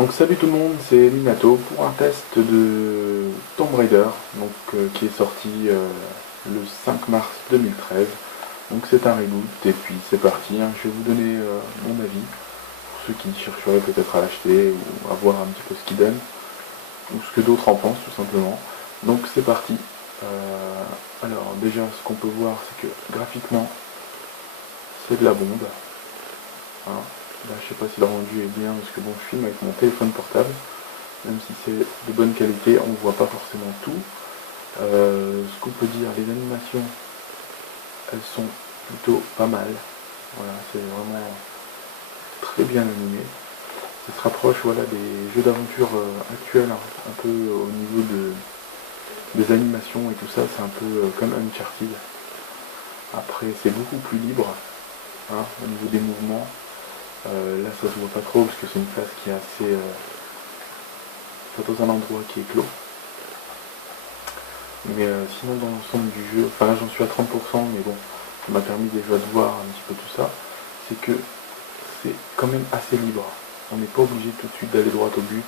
Donc salut tout le monde, c'est Minato pour un test de Tomb Raider qui est sorti le 5 mars 2013. Donc c'est un reboot et puis c'est parti, hein. Je vais vous donner mon avis pour ceux qui chercheraient peut-être à l'acheter ou à voir un petit peu ce qu'il donne ou ce que d'autres en pensent tout simplement. Donc c'est parti. Alors déjà ce qu'on peut voir c'est que graphiquement c'est de la bombe, hein. Là, je sais pas si le rendu est bien parce que bon, je filme avec mon téléphone portable, même si c'est de bonne qualité, on ne voit pas forcément tout. Ce qu'on peut dire, les animations, elles sont plutôt pas mal. Voilà, c'est vraiment très bien animé. Ça se rapproche voilà, des jeux d'aventure actuels, un peu au niveau des animations et tout ça, c'est un peu comme Uncharted. Après, c'est beaucoup plus libre, hein, au niveau des mouvements. Là ça se voit pas trop parce que c'est une place qui est assez dans un endroit qui est clos, mais sinon dans l'ensemble du jeu, enfin là j'en suis à 30%, mais bon, ça m'a permis déjà de voir un petit peu tout ça. C'est que c'est quand même assez libre, on n'est pas obligé tout de suite d'aller droit au but,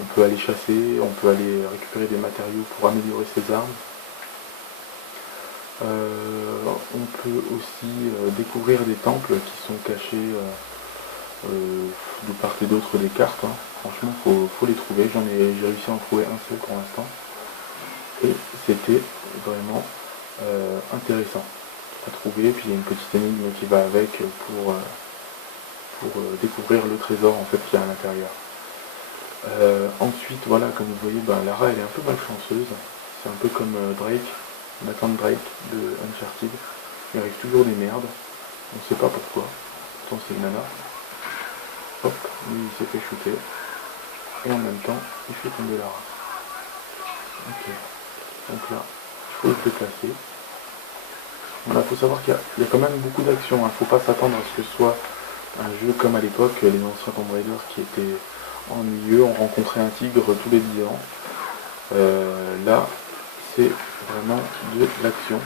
on peut aller chasser, on peut aller récupérer des matériaux pour améliorer ses armes. On peut aussi découvrir des temples qui sont cachés de part et d'autre des cartes, hein. Franchement faut les trouver, j'ai réussi à en trouver un seul pour l'instant et c'était vraiment intéressant à trouver. Puis il y a une petite énigme qui va avec pour découvrir le trésor en fait qu'il y a à l'intérieur. Ensuite voilà, comme vous voyez, Lara elle est un peu malchanceuse, c'est un peu comme Drake, Nathan Drake de Uncharted, il arrive toujours des merdes, on ne sait pas pourquoi, pourtant c'est une nana. Hop, lui il s'est fait shooter. Et en même temps, il fait tomber Lara. Ok. Donc là, il faut se déplacer. Voilà, il faut savoir qu'il y a quand même beaucoup d'actions. Il ne faut pas s'attendre à ce que ce soit un jeu comme à l'époque, les anciens Tomb Raider qui étaient ennuyeux. On rencontrait un tigre tous les 10 ans. Là, c'est vraiment de l'action.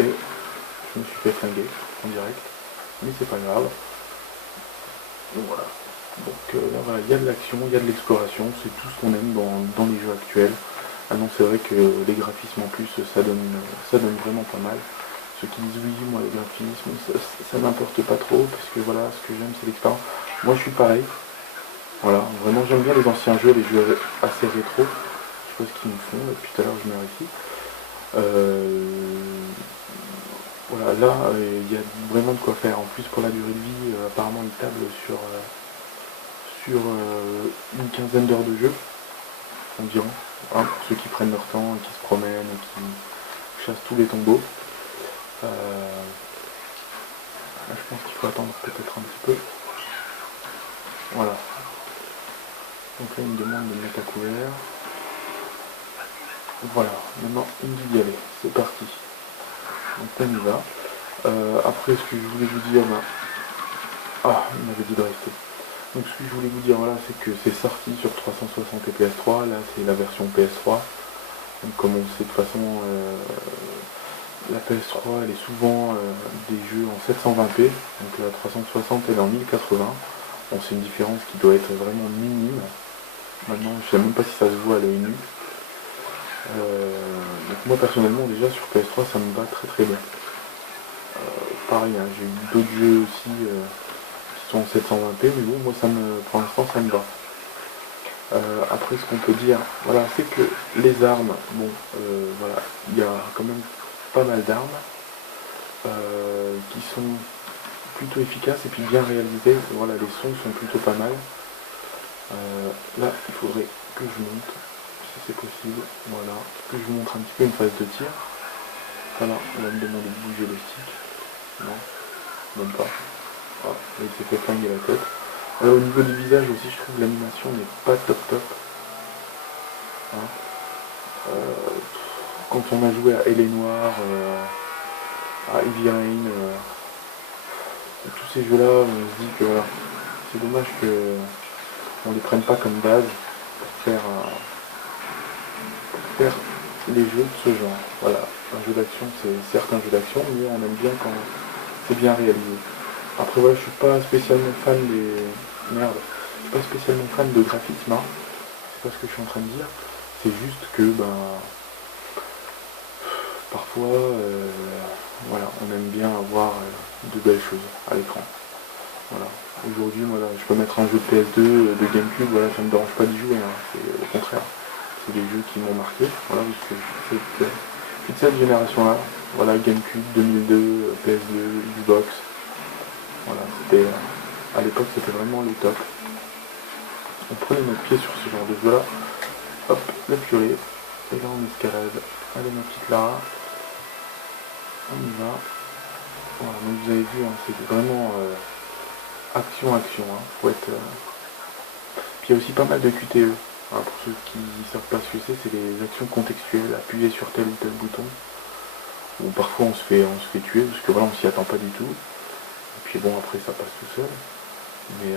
Et je me suis fait flinguer en direct. Mais c'est pas grave. Donc voilà. Donc là voilà, il y a de l'action, il y a de l'exploration, c'est tout ce qu'on aime dans les jeux actuels. Ah non, c'est vrai que les graphismes en plus, ça donne vraiment pas mal. Ceux qui disent oui, moi les graphismes, ça n'importe pas trop, parce que voilà, ce que j'aime c'est l'expérience. Moi je suis pareil, voilà, vraiment j'aime bien les anciens jeux, les jeux assez rétro. Je sais pas ce qu'ils me font, depuis tout à l'heure je meurs ici. Voilà, là il y a vraiment de quoi faire. En plus pour la durée de vie, apparemment ils tablent sur une quinzaine d'heures de jeu environ, hein, pour ceux qui prennent leur temps et qui se promènent et qui chassent tous les tombeaux. Là, je pense qu'il faut attendre peut-être un petit peu. Voilà. Donc là il me demande de me mettre à couvert. Voilà, maintenant il me dit d'y aller, c'est parti. Donc on y va. Après ce que je voulais vous dire, ah, il m'avait dit de rester. Donc ce que je voulais vous dire, voilà, c'est que c'est sorti sur 360 et PS3, là c'est la version PS3. Donc comme on sait de toute façon, la PS3 elle est souvent des jeux en 720p, donc la 360 elle est en 1080. Bon, c'est une différence qui doit être vraiment minime. Maintenant je sais même pas si ça se voit à l'œil nu. Donc moi personnellement déjà sur PS3 ça me va très très bien. Pareil, hein, j'ai eu d'autres jeux aussi qui sont en 720p, mais bon, moi pour l'instant ça me va. Après ce qu'on peut dire, voilà, c'est que les armes, bon, voilà, il y a quand même pas mal d'armes qui sont plutôt efficaces et puis bien réalisées. Voilà, les sons sont plutôt pas mal. Là, il faudrait que je monte, si c'est possible, voilà, que je vous montre un petit peu une phase de tir. Voilà, on va me demander de bouger le stick. Non, même pas. Ah, il s'est fait flinguer la tête. Au niveau du visage aussi, je trouve l'animation n'est pas top top. Hein. Quand on a joué à Elle est Noire, à Heavy Rain, tous ces jeux-là, on se dit que voilà, c'est dommage qu'on ne les prenne pas comme base pour faire les jeux de ce genre. Voilà, un jeu d'action, c'est certes un jeu d'action, mais on aime bien quand c'est bien réalisé. Après voilà, je suis pas spécialement fan des... Merde. suis pas spécialement fan de graphisme, hein. C'est pas ce que je suis en train de dire. C'est juste que parfois voilà, on aime bien avoir de belles choses à l'écran. Voilà. Aujourd'hui, voilà, je peux mettre un jeu de PS2, de GameCube, voilà, ça me dérange pas d'y jouer, hein. C'est au contraire. C'est des jeux qui m'ont marqué, voilà, parce que toute cette génération-là, voilà, GameCube, 2002, PS2, Xbox, voilà, c'était, à l'époque, c'était vraiment le top. On prenait notre pied sur ce genre de jeu-là, hop, la purée, et là on escalade. Allez ma petite Lara, on y va. Voilà, donc vous avez vu, hein, c'est vraiment action, hein, faut être... Puis il y a aussi pas mal de QTE. Hein, pour ceux qui ne savent pas ce que c'est les actions contextuelles, appuyer sur tel ou tel bouton. Ou parfois on se fait tuer, parce que voilà, on s'y attend pas du tout. Et puis bon, après ça passe tout seul. Mais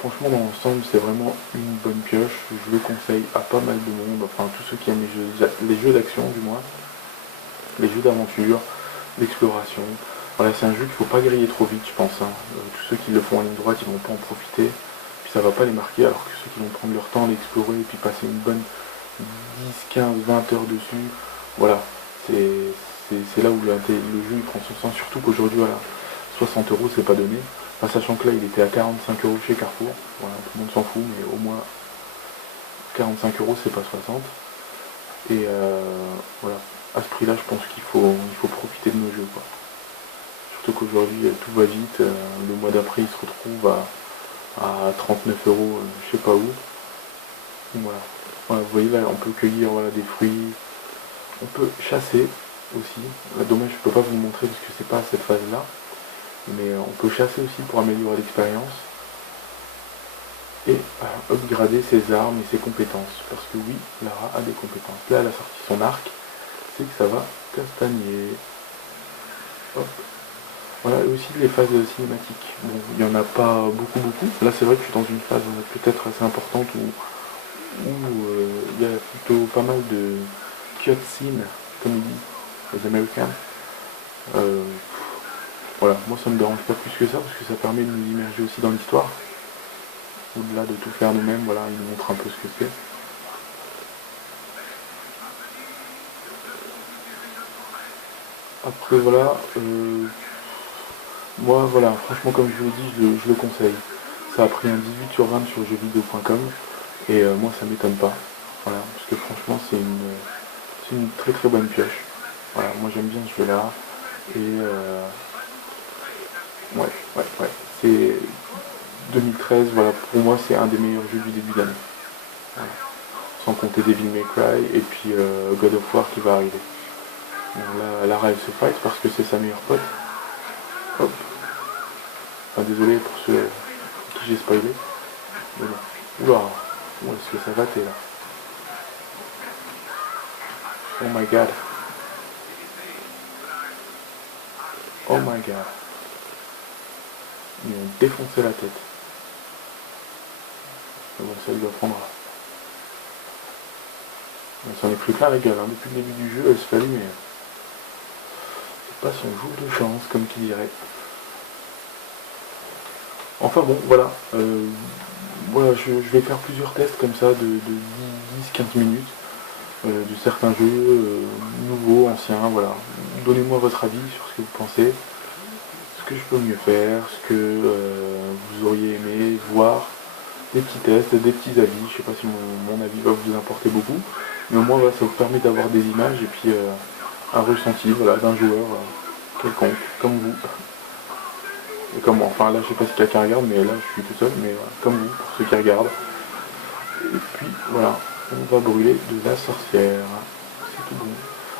franchement, dans l'ensemble, c'est vraiment une bonne pioche. Je le conseille à pas mal de monde, enfin tous ceux qui aiment les jeux d'action du moins, les jeux d'aventure, d'exploration. Voilà, c'est un jeu qu'il ne faut pas griller trop vite, je pense. Hein. Tous ceux qui le font en ligne droite, ils vont pas en profiter. Puis ça va pas les marquer, alors que ceux qui vont prendre leur temps à l'explorer et puis passer une bonne 10, 15, 20 heures dessus, voilà, c'est là où le jeu il prend son sens. Surtout qu'aujourd'hui, voilà, 60 euros, c'est pas donné. Enfin, sachant que là, il était à 45 euros chez Carrefour. Voilà, tout le monde s'en fout, mais au moins 45 euros, c'est pas 60. Et voilà, à ce prix-là, je pense qu'il faut profiter de nos jeux, quoi. Surtout qu'aujourd'hui, tout va vite. Le mois d'après, il se retrouve à 39 euros, je sais pas où. Donc, voilà. Voilà, vous voyez là, on peut cueillir voilà, des fruits. On peut chasser aussi. Là, dommage, je peux pas vous le montrer parce que c'est pas à cette phase-là. Mais on peut chasser aussi pour améliorer l'expérience. Et upgrader ses armes et ses compétences. Parce que oui, Lara a des compétences. Là, elle a sorti son arc. C'est que ça va castagner. Hop. Voilà, et aussi les phases cinématiques. Bon, il n'y en a pas beaucoup. Là, c'est vrai que je suis dans une phase peut-être assez importante où il y a plutôt pas mal de cutscenes, comme ils disent, les Américains. Voilà, moi ça me dérange pas plus que ça, parce que ça permet de nous immerger aussi dans l'histoire. Au-delà de tout faire nous-mêmes, voilà, ils nous montrent un peu ce que c'est. Après voilà, moi voilà, franchement comme je vous l'ai dit, je le conseille. Ça a pris un 18 sur 20 sur jeuxvideo.com et moi ça m'étonne pas. Voilà, parce que franchement c'est une très très bonne pioche. Voilà, moi j'aime bien ce jeu-là. Et ouais. C'est 2013, voilà, pour moi c'est un des meilleurs jeux du début d'année. Voilà. Sans compter Devil May Cry et puis God of War qui va arriver. Bon, là, Lara elle se fight parce que c'est sa meilleure pote. Hop. Enfin, désolé pour ceux qui j'ai spoilé. Mais bon. Oula, où est-ce que ça va t'es là? Oh my god. Oh my god. Ils m'ont défoncé la tête. Mais bon, ça lui apprendra. On s'en est pris plein la gueule, hein. Depuis le début du jeu, elle se fait allumer. C'est pas son jour de chance, comme qui dirait. Enfin bon, voilà. Voilà, je vais faire plusieurs tests comme ça de 10-15 minutes de certains jeux nouveaux, anciens, voilà. Donnez-moi votre avis sur ce que vous pensez, ce que je peux mieux faire, ce que vous auriez aimé voir, des petits tests, des petits avis. Je sais pas si mon avis va vous importer beaucoup, mais au moins voilà, ça vous permet d'avoir des images et puis un ressenti voilà, d'un joueur quelconque, comme vous. Et comme moi, enfin là je sais pas si quelqu'un regarde, mais là je suis tout seul, mais voilà, comme vous, pour ceux qui regardent. Et puis voilà, on va brûler de la sorcière. C'est tout bon.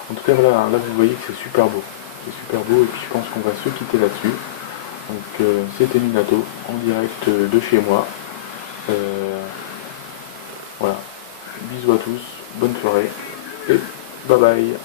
En tout cas voilà, là vous voyez que c'est super beau. C'est super beau et puis je pense qu'on va se quitter là-dessus. Donc c'était Minato en direct de chez moi. Voilà. Bisous à tous, bonne soirée et bye bye.